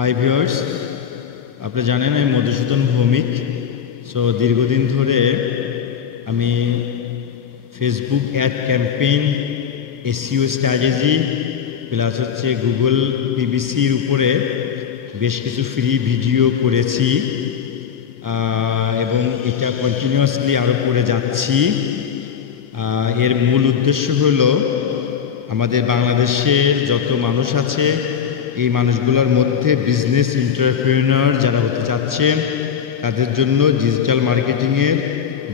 Hi viewers, আপনি জানেন আমি মধুসূদন ভৌমিক। সো দীর্ঘদিন ধরে আমি Facebook ad campaign, SEO strategy plus Google পিপিসির উপরে বেশ কিছু ফ্রি ভিডিও করেছি এবং এটা কন্টিনিউয়াসলি আরও করে যাচ্ছি। এর মূল উদ্দেশ্য হলো আমাদের বাংলাদেশের যত মানুষ আছে এই মানুষগুলোর মধ্যে বিজনেস এন্টারপ্রেনার যারা হতে চাচ্ছে তাদের জন্য ডিজিটাল মার্কেটিংয়ের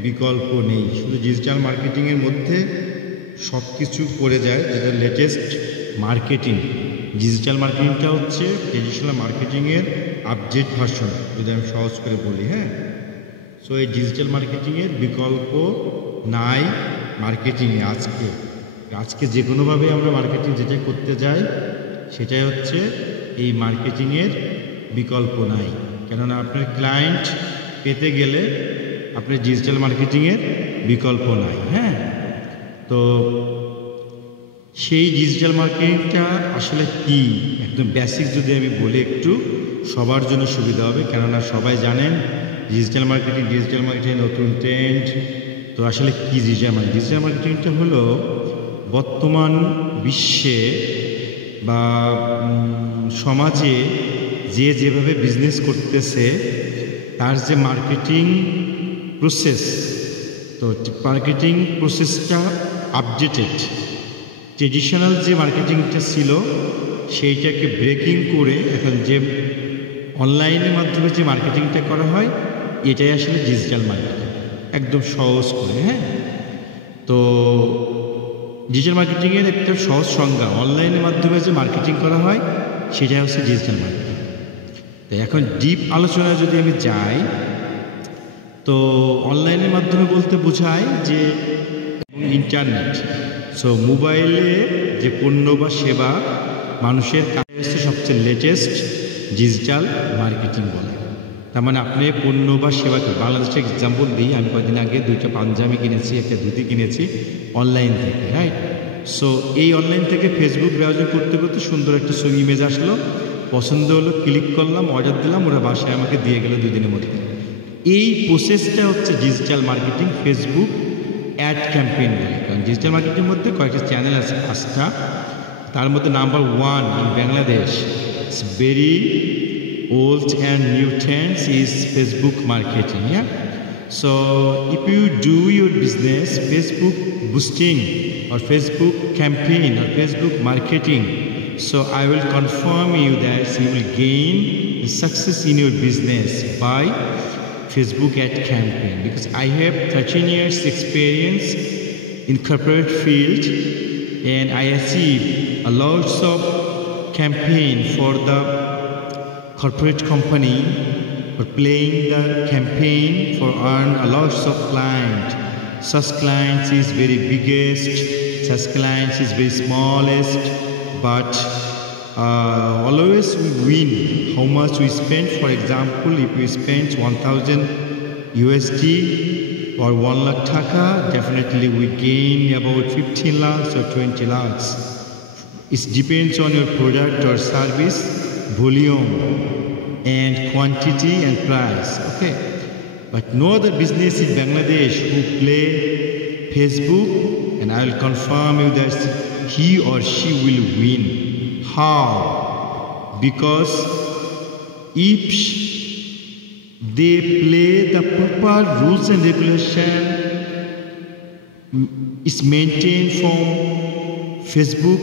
বিকল্প নেই। শুধু ডিজিটাল মার্কেটিংয়ের মধ্যে সব কিছু পড়ে যায়, যেটা লেটেস্ট মার্কেটিং। ডিজিটাল মার্কেটিংটা হচ্ছে ট্রেডিশনাল মার্কেটিংয়ের আপডেট ভার্সন, যদি আমি সহজ করে বলি। সো এই ডিজিটাল মার্কেটিংয়ের বিকল্প নাই মার্কেটিংয়ে। আজকে যে কোনোভাবে আমরা মার্কেটিং যেটা করতে যাই সেটাই হচ্ছে এই মার্কেটিংয়ের বিকল্প নাই। কেননা আপনার ক্লায়েন্ট পেতে গেলে আপনার ডিজিটাল মার্কেটিংয়ের বিকল্প নাই। তো সেই ডিজিটাল মার্কেটিংটা আসলে কি, একদম বেসিক যদি আমি বলি একটু সবার জন্য সুবিধা হবে। কেননা সবাই জানেন ডিজিটাল মার্কেটিং নতুন ট্রেন্ড। তো আসলে কি ডিজিটাল মার্কেটিংটা হলো বর্তমান বিশ্বে বা সমাজে যেভাবে বিজনেস করতেছে তার যে মার্কেটিং প্রসেস, তো মার্কেটিং প্রসেসটা আপডেটেড। ট্রেডিশনাল যে মার্কেটিংটা ছিল সেইটাকে ব্রেকিং করে এখন যে অনলাইনের মাধ্যমে যে মার্কেটিংটা করা হয় এটাই আসলে ডিজিটাল মার্কেটিং, একদম সহজ করে। তো ডিজিটাল মার্কেটিংয়ের একটা সহজ সংজ্ঞা, অনলাইনের মাধ্যমে যে মার্কেটিং করা হয় সেটাই হচ্ছে ডিজিটাল মার্কেটিং। তো এখন ডিপ আলোচনায় যদি আমি যাই, তো অনলাইনের মাধ্যমে বলতে বোঝায় যে ইন্টারনেট, সো মোবাইলে যে পণ্য বা সেবা মানুষের কাছে হচ্ছে সবচেয়ে লেটেস্ট ডিজিটাল মার্কেটিং বলে। তার মানে আপনি পণ্য বা সেবাকে, বাংলাদেশের এক্সাম্পল দিই, আমি কদিন আগে 2টা পাঞ্জাবি কিনেছি, একটা ধুতি কিনেছি অনলাইন থেকে। সো এই অনলাইন থেকে ফেসবুক ব্রাউজিং করতে করতে সুন্দর একটা ছবি ইমেজ আসলো, পছন্দ হলো, ক্লিক করলাম, অর্ডার দিলাম, ওরা বাসায় আমাকে দিয়ে গেল 2 দিনের মধ্যে। এই প্রসেসটা হচ্ছে digital marketing, Facebook ad campaign বলে। কারণ ডিজিটাল মার্কেটিংয়ের মধ্যে কয়েকটা চ্যানেল আছে, 5টা। তার মধ্যে number 1 in Bangladesh, it's very old and new trends is Facebook marketing. So if you do your business Facebook boosting or Facebook campaign or Facebook marketing, so I will confirm you that you will gain success in your business by Facebook ad campaign, because I have 13 years experience in corporate field and I achieved a lots of campaign for the corporate company for playing the campaign for earn a lots of client. Such clients is very biggest, such clients is very smallest, but always we win how much we spend. For example, if we spend 1000 USD or 1 lakh taka, definitely we gain about 15 lakhs or 20 lakhs. It depends on your product or service, volume and quantity and price. But no other business in Bangladesh who play Facebook, and I will confirm you that he or she will win. How? Because if they play the proper rules and regulation is maintained from Facebook